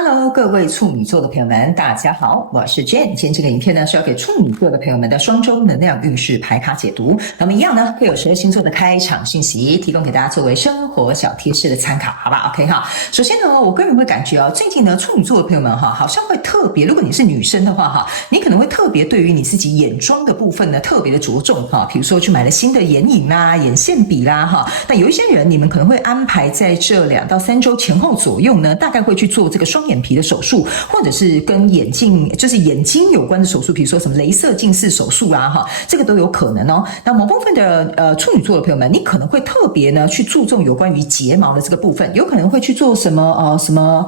Hello，各位处女座的朋友们，大家好，我是 Jane。今天这个影片呢是要给处女座的朋友们的双周能量运势牌卡解读。那么一样呢，会有12星座的开场讯息，提供给大家作为生活小贴士的参考，好吧 ？OK 哈。首先呢，我个人会感觉最近呢，处女座的朋友们好像会特别，如果你是女生的话你可能会特别对于你自己眼妆的部分呢，特别的着重比如说去买了新的眼影啦、眼线笔啦那有一些人，你们可能会安排在这2到3周前后左右呢，大概会去做这个双眼皮的手术，或者是跟眼镜就是眼睛有关的手术，比如说什么雷射近视手术啊这个都有可能哦。那某部分的处女座的朋友们，你可能会特别呢去注重有关于睫毛的这个部分，有可能会去做什么什么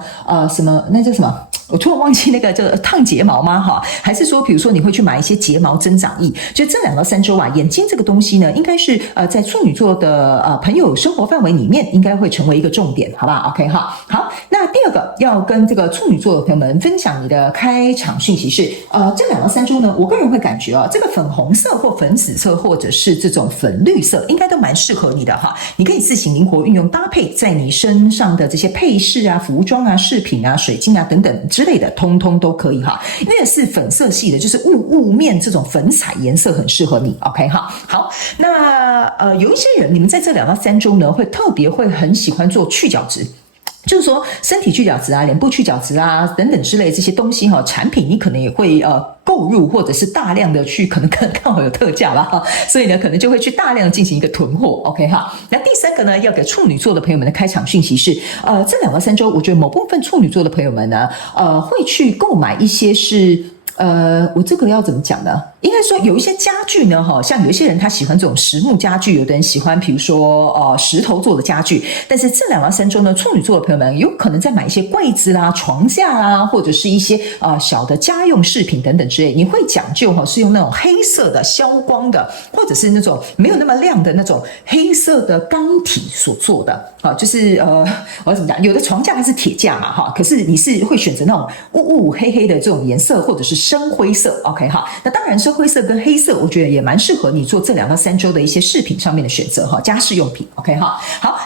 那叫什么？我突然忘记那个叫烫睫毛吗还是说比如说你会去买一些睫毛增长液，就这2到3周眼睛这个东西呢，应该是在处女座的朋友生活范围里面应该会成为一个重点，好吧 ？OK 好，那第二个要跟这个处女座的朋友们分享你的开场讯息是这2到3周呢，我个人会感觉这个粉红色或粉紫色或者是这种粉绿色应该都蛮适合你的你可以自行灵活运用搭配在你身上的这些配饰啊、服装啊、饰品啊、水晶啊等等之类的，通通都可以越是粉色系的，就是雾面这种粉彩颜色很适合你 OK 好，那有一些人，你们在这2到3周呢，会特别会很喜欢做去角质。就是说身体去角质啊、脸部去角质啊等等之类的这些东西产品你可能也会购入，或者是大量的去可能刚好有特价吧所以呢可能就会去大量的进行一个囤货 OK 那第3个呢，要给处女座的朋友们的开场讯息是这2到3周我觉得某部分处女座的朋友们呢会去购买一些是我这个要怎么讲呢？应该说有一些家具呢像有一些人他喜欢这种实木家具，有的人喜欢比如说石头做的家具，但是这2到3周呢，处女座的朋友们有可能在买一些柜子啦、床架啦，或者是一些小的家用饰品等等之类，你会讲究是用那种黑色的消光的，或者是那种没有那么亮的那种黑色的钢体所做的就是我要怎么讲，有的床架它是铁架嘛可是你是会选择那种雾黑黑的这种颜色，或者是深灰色 OK 那当然深灰色跟黑色我觉得也蛮适合你做这2到3周的一些饰品上面的选择家饰用品 OK 好，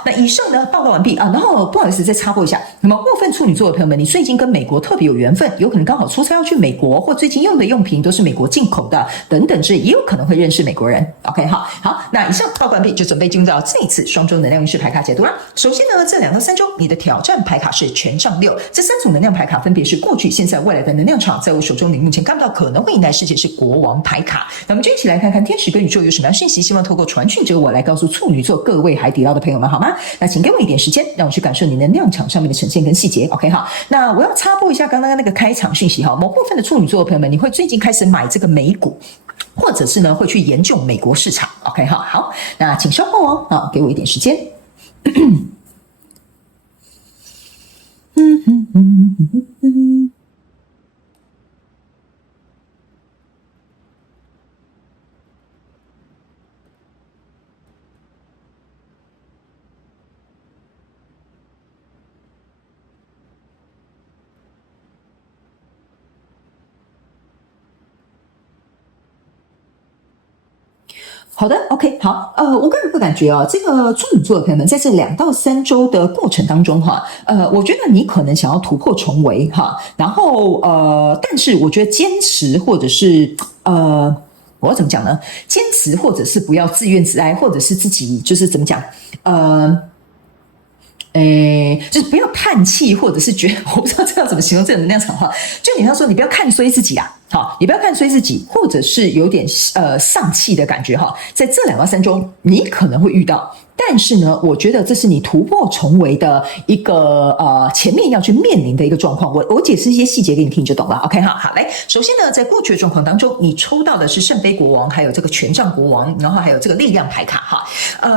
那以上呢报告完毕然后不好意思再插播一下，那么部分处女座的朋友们，你最近跟美国特别有缘分，有可能刚好出差要去美国，或最近用的用品都是美国进口的等等之类，也有可能会认识美国人 OK 好，那以上报告完毕，就准备进入到这一次双周能量运势牌卡解读啦。首先呢，这2到3周你的挑战牌卡是权杖6，这3组能量牌卡分别是过去、现在、未来的能量场，在我手中你目前看不到可能会迎来世界是国王牌卡。那我们就一起来看看天使跟宇宙有什么样的讯息，希望透过传讯者我来告诉处女座各位海底捞的朋友们好吗？那请给我一点时间，让我去感受你能量场上面的呈现跟细节 OK 好，那我要插播一下刚刚那个开场讯息某部分的处女座的朋友们，你会最近开始买这个美股，或者是呢会去研究美国市场 OK 好，那请稍后给我一点时间好的 OK 好我个人会感觉这个处女座的朋友们在这2到3周的过程当中我觉得你可能想要突破重围然后但是我觉得坚持或者是我要怎么讲呢？坚持或者是不要自怨自艾，或者是自己就是怎么讲就是不要叹气，或者是觉得我不知道这要怎么形容这个能量场就你要说你不要看衰自己你不要看衰自己，或者是有点丧气的感觉在这2到3周你可能会遇到，但是呢我觉得这是你突破重围的一个前面要去面临的一个状况，我解释一些细节给你听你就懂了 OK 好来，首先呢在过去的状况当中，你抽到的是圣杯国王，还有这个权杖国王，然后还有这个力量牌卡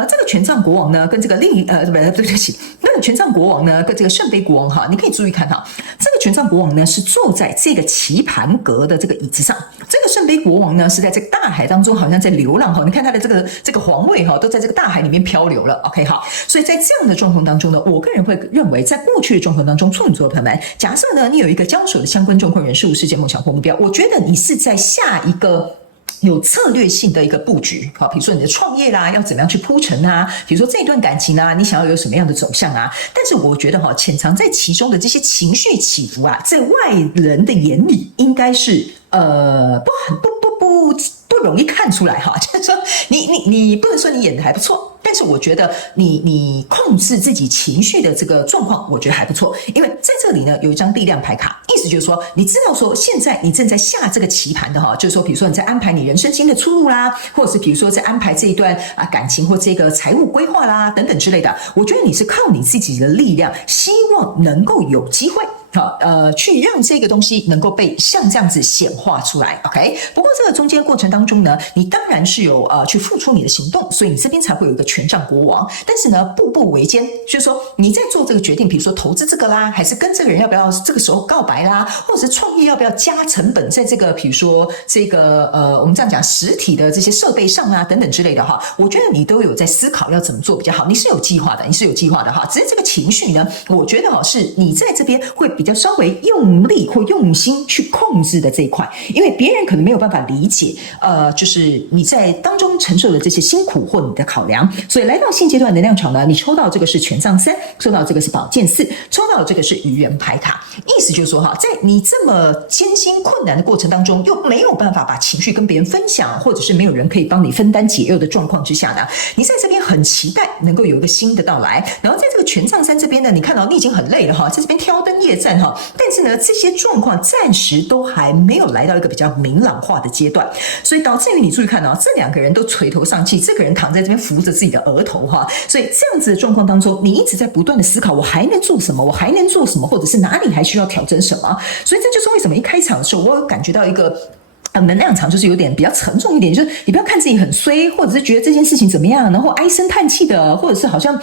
这个权杖国王呢跟这个对不起，那个权杖国王呢跟这个圣杯国王你可以注意看这个权杖国王呢是坐在这个棋盘格的这个椅子上，这个圣杯国王呢是在这个大海当中好像在流浪你看他的这个皇位都在这个大海里面漂流了 OK 好，所以在这样的状况当中呢，我个人会认为在过去的状况当中，处女座的朋友们，假设呢你有一个交手的相关状况、人事物、事件、梦想或目标，我觉得你是在下一个有策略性的一个布局，好，比如说你的创业啦，要怎么样去铺陈啊？比如说这段感情啊，你想要有什么样的走向啊？但是我觉得潜藏在其中的这些情绪起伏啊，在外人的眼里应该是不容易看出来哈，就是说你不能说你演的还不错，但是我觉得你控制自己情绪的这个状况，我觉得还不错，因为在这里呢有一张力量牌卡，意思就是说你知道说现在你正在下这个棋盘的哈，就是说比如说你在安排你人生新的出路啦，或者是比如说在安排这一段感情或这个财务规划啦等等之类的，我觉得你是靠你自己的力量，希望能够有机会。去让这个东西能够被像这样子显化出来 ，OK？ 不过这个中间过程当中呢，你当然是有去付出你的行动，所以你这边才会有一个权杖国王。但是呢，步步维艰，就是说你在做这个决定，比如说投资这个啦，还是跟这个人要不要这个时候告白啦，或者是创业要不要加成本在这个比如说这个我们这样讲实体的这些设备上啊等等之类的哈，我觉得你都有在思考要怎么做比较好，你是有计划的，哈。只是这个情绪呢，我觉得是你在这边会比较稍微用力或用心去控制的这一块，因为别人可能没有办法理解，就是你在当中承受的这些辛苦或你的考量，所以来到现阶段能量场呢，你抽到这个是权杖3，抽到这个是宝剑4，抽到这个是愚人牌卡，意思就是说在你这么艰辛困难的过程当中，又没有办法把情绪跟别人分享，或者是没有人可以帮你分担解忧的状况之下呢，你在这边很期待能够有一个新的到来，然后在这个权杖3这边呢，你看到你已经很累了哈，在这边挑灯夜战哈，但是呢，这些状况暂时都还没有来到一个比较明朗化的阶段，所以导致于你注意看这两个人都垂头丧气，这个人躺在这边扶着自己的额头哈，所以这样子的状况当中，你一直在不断的思考，我还能做什么，或者是哪里还需要调整什么，所以这就是为什么一开场的时候，我有感觉到一个能量场就是有点比较沉重一点，就是你不要看自己很衰，或者是觉得这件事情怎么样，然后唉声叹气的，或者是好像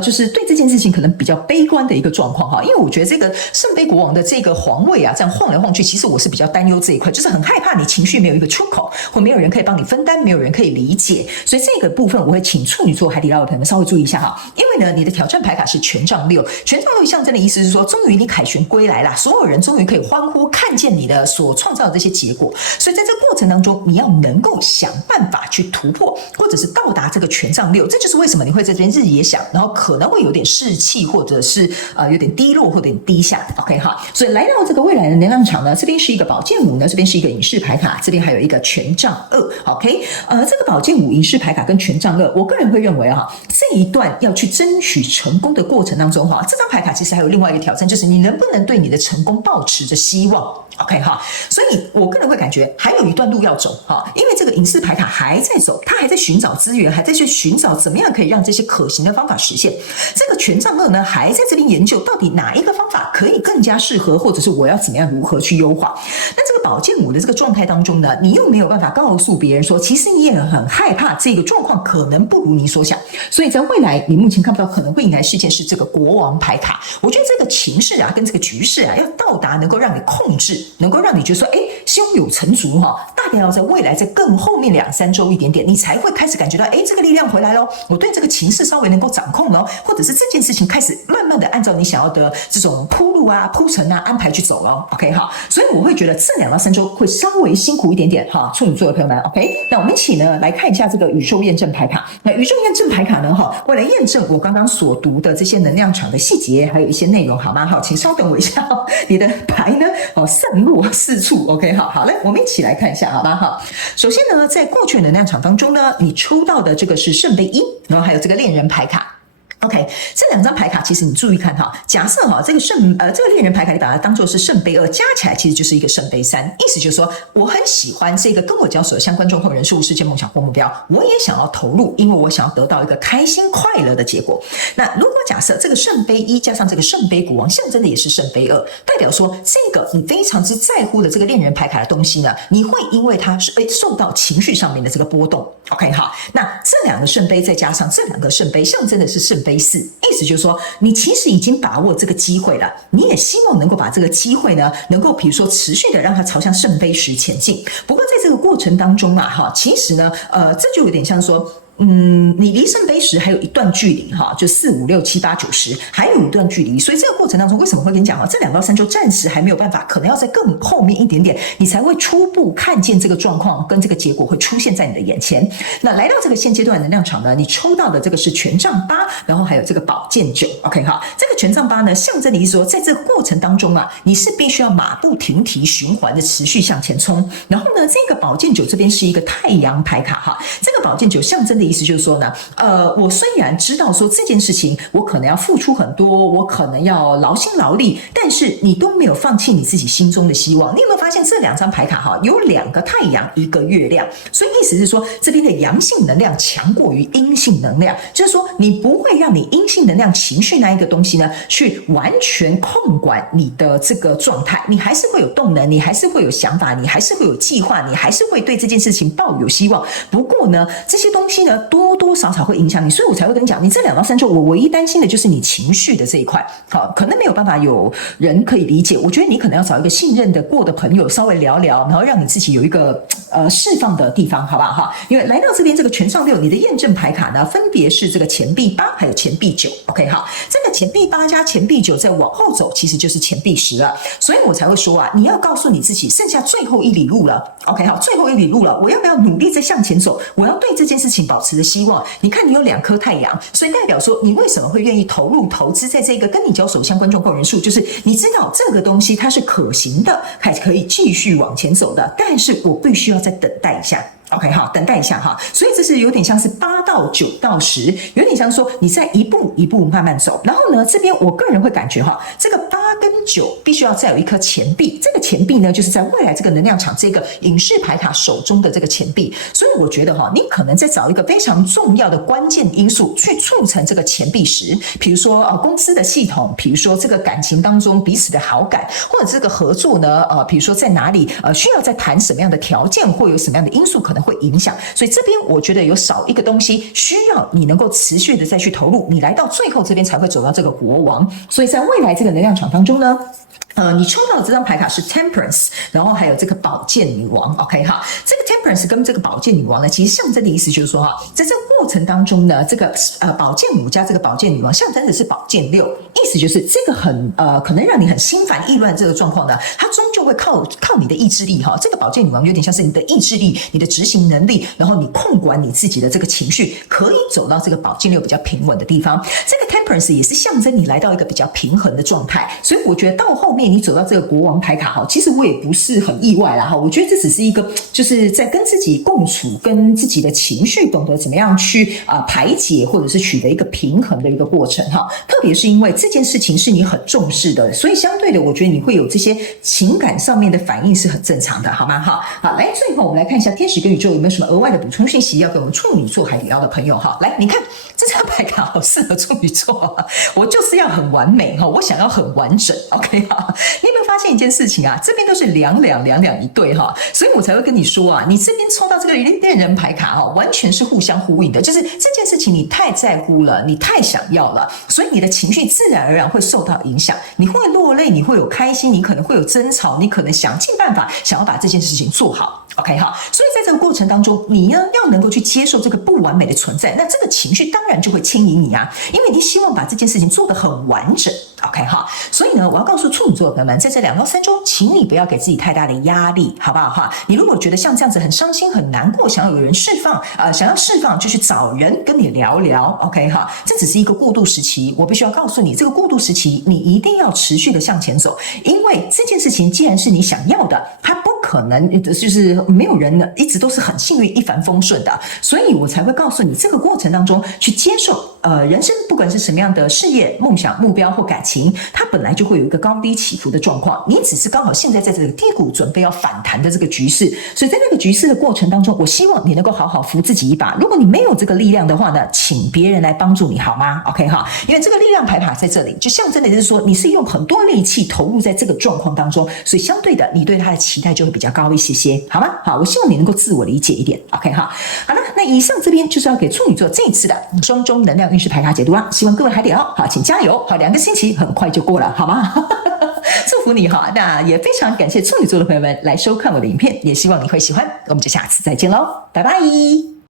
就是对这件事情可能比较悲观的一个状况哈。因为我觉得这个圣杯国王的这个皇位啊，这样晃来晃去，其实我是比较担忧这一块，就是很害怕你情绪没有一个出口，或没有人可以帮你分担，没有人可以理解，所以这个部分我会请处女座海底捞的朋友们稍微注意一下哈。因为呢，你的挑战牌卡是权杖6，权杖6象征的意思是说，终于你凯旋归来啦，所有人终于可以欢呼，看见你的所创造的这些结果。所以在这个过程当中，你要能够想办法去突破，或者是到达这个权杖6，这就是为什么你会在这边日夜想，然后可能会有点士气，或者是有点低落或者有点低下 ，OK 哈。所以来到这个未来的能量场呢，这边是一个宝剑5呢，这边是一个隐士牌卡，这边还有一个权杖2 ，OK。这个宝剑5、隐士牌卡跟权杖2，我个人会认为这一段要去争取成功的过程当中这张牌卡其实还有另外一个挑战，就是你能不能对你的成功抱持着希望。OK 哈，所以我个人会感觉还有一段路要走哈，因为这个隐士牌卡还在走，他还在寻找资源，还在去寻找怎么样可以让这些可行的方法实现。这个权杖2呢，还在这边研究到底哪一个方法可以更加适合，或者是我要怎么样如何去优化。那这个宝剑5的这个状态当中呢，你又没有办法告诉别人说，其实你也很害怕这个状况可能不如你所想，所以在未来你目前看不到可能会迎来事件是这个国王牌卡。我觉得这个情势跟这个局势要到达能够让你控制，能够让你觉得说胸有成竹大概要在未来在更后面2-3周一点点，你才会开始感觉到这个力量回来咯，我对这个情势稍微能够掌控咯，或者是这件事情开始慢慢的按照你想要的这种铺路铺陈安排去走咯 OK 哈，所以我会觉得这2-3周会稍微辛苦一点点处女座的朋友们 OK。 那我们一起呢来看一下这个宇宙验证牌卡。那宇宙验证牌卡呢为了验证我刚刚所读的这些能量场的细节还有一些内容好吗？好，请稍等我一下你的牌呢散落四处 OK 好来我们一起来看一下好吗？首先呢，在过去的能量场当中呢，你抽到的这个是圣杯1，然后还有这个恋人牌卡。OK， 这2张牌卡其实你注意看假设这个这个恋人牌卡你把它当作是圣杯2，加起来其实就是一个圣杯3，意思就是说我很喜欢这个跟我交手的相关状况、人事物、事件、梦想或目标，我也想要投入，因为我想要得到一个开心快乐的结果。那如果假设这个圣杯1加上这个圣杯国王象征的也是圣杯2，代表说这个你非常之在乎的这个恋人牌卡的东西呢，你会因为它受到情绪上面的这个波动。 OK 好，那这2个圣杯再加上这2个圣杯象征的是圣杯4，意思就是说你其实已经把握这个机会了，你也希望能够把这个机会呢能够比如说持续的让它朝向圣杯10前进。不过在这个过程当中其实呢这就有点像说你离圣杯十还有一段距离哈，就4、5、6、7、8、9、10，还有一段距离。所以这个过程当中，为什么会跟你讲这2到3周暂时还没有办法，可能要在更后面一点点，你才会初步看见这个状况跟这个结果会出现在你的眼前。那来到这个现阶段能量场呢，你抽到的这个是权杖8，然后还有这个宝剑9。OK 哈，这个权杖8呢，象征的意思说，在这个过程当中啊，你是必须要马不停蹄循环的持续向前冲。然后呢，这个宝剑9这边是一个太阳牌卡哈，这个宝剑9象征的意思就是说呢，我虽然知道说这件事情我可能要付出很多，我可能要劳心劳力，但是你都没有放弃你自己心中的希望。你有没有发现这2张牌卡哈，有2个太阳，1个月亮，所以意思是说这边的阳性能量强过于阴性能量，就是说你不会让你阴性能量情绪那一个东西呢去完全控管你的这个状态，你还是会有动能，你还是会有想法，你还是会有计划，你还是会对这件事情抱有希望。不过呢，这些东西呢多多少少会影响你，所以我才会跟你讲，你这2到3周我唯一担心的就是你情绪的这一块。好，可能没有办法有人可以理解，我觉得你可能要找一个信任的过的朋友稍微聊聊，然后让你自己有一个释放的地方，好不好哈？因为来到这边这个权杖6，你的验证牌卡呢分别是这个钱币8还有钱币9。OK 好，这个钱币8加钱币9再往后走，其实就是钱币10了。所以我才会说啊，你要告诉你自己，剩下最后一里路了。OK 好，最后一里路了，我要不要努力再向前走？我要对这件事情保持着希望。你看，你有2颗太阳，所以代表说你为什么会愿意投入投资在这个跟你交手相关状况人数，就是你知道这个东西它是可行的，还可以继续往前走的，但是我必须要再等待一下。OK 好，等待一下哈，所以这是有点像是8到9到10，有点像说你在一步一步慢慢走。然后呢，这边我个人会感觉哈，这个8跟9必须要再有一颗钱币，这个钱币呢，就是在未来这个能量场这个隐士牌卡手中的这个钱币。所以我觉得哈，你可能在找一个非常重要的关键因素去促成这个钱币10，比如说公司的系统，比如说这个感情当中彼此的好感，或者这个合作呢，比如说在哪里需要再谈什么样的条件，或有什么样的因素可能会影响。所以这边我觉得有少一个东西需要你能够持续的再去投入，你来到最后这边才会走到这个国王。所以在未来这个能量场当中呢，你抽到的这张牌卡是 Temperance， 然后还有这个宝剑女王。 OK 哈，这个 Temperance 跟这个宝剑女王呢，其实象征的意思就是说哈，在这个过程当中呢，这个宝剑5加这个宝剑女王象征的是宝剑6，意思就是这个很可能让你很心烦意乱的这个状况呢，它终究会靠你的意志力哈。这个宝剑女王有点像是你的意志力，你的执行能力，然后你控管你自己的这个情绪，可以走到这个宝剑6比较平稳的地方。这个 Temperance 也是象征你来到一个比较平衡的状态，所以我觉得到后面你走到这个国王牌卡哈，其实我也不是很意外啦哈。我觉得这只是一个就是在跟自己共处，跟自己的情绪懂得怎么样去排解，或者是取得一个平衡的一个过程哈。特别是因为这件事情是你很重视的，所以相对的，我觉得你会有这些情感上面的反应是很正常的，好吗？哈，好，来，最后我们来看一下天使跟宇宙有没有什么额外的补充讯息要给我们处女座海底捞的朋友哈。来，你看这张牌卡好适合处女座啊，我就是要很完美哈，我想要很完整。OK 哈，你有没有发现一件事情啊？这边都是两一对哈，所以我才会跟你说啊，你这边抽到这个恋人牌卡哈，完全是互相呼应的，就是这件事情你太在乎了，你太想要了，所以你的情绪自然而然会受到影响，你会落泪，你会有开心，你可能会有争吵，你可能想尽办法想要把这件事情做好。OK 哈，所以在这个过程当中，你呢要能够去接受这个不完美的存在，那这个情绪当然就会牵引你啊，因为你希望把这件事情做得很完整。OK 哈，所以呢，我要告诉处女座的朋友们，在这2到3周，请你不要给自己太大的压力，好不好哈？你如果觉得像这样子很伤心、很难过，想要有人释放，想要释放，就去找人跟你聊聊。OK 哈，这只是一个过渡时期，我必须要告诉你，这个过渡时期你一定要持续的向前走，因为这件事情既然是你想要的，它不可能就是没有人呢一直都是很幸运、一帆风顺的，所以我才会告诉你，这个过程当中去接受，人生不管是什么样的事业、梦想、目标或感情，它本来就会有一个高低起伏的状况，你只是刚好现在在这个低谷准备要反弹的这个局势，所以在那个局势的过程当中，我希望你能够好好扶自己一把。如果你没有这个力量的话呢，请别人来帮助你好吗 ？OK 哈，因为这个力量牌卡在这里，就象征的就是说你是用很多力气投入在这个状况当中，所以相对的，你对他的期待就会比较高一些，好吗？好，我希望你能够自我理解一点 ，OK 哈。好了，那以上这边就是要给处女座这一次的双周能量运势牌卡解读啦，希望各位海底捞好，请加油，好，2个星期很快就过了，好吗？祝福你哈，那也非常感谢处女座的朋友们来收看我的影片，也希望你会喜欢，我们就下次再见喽，拜拜。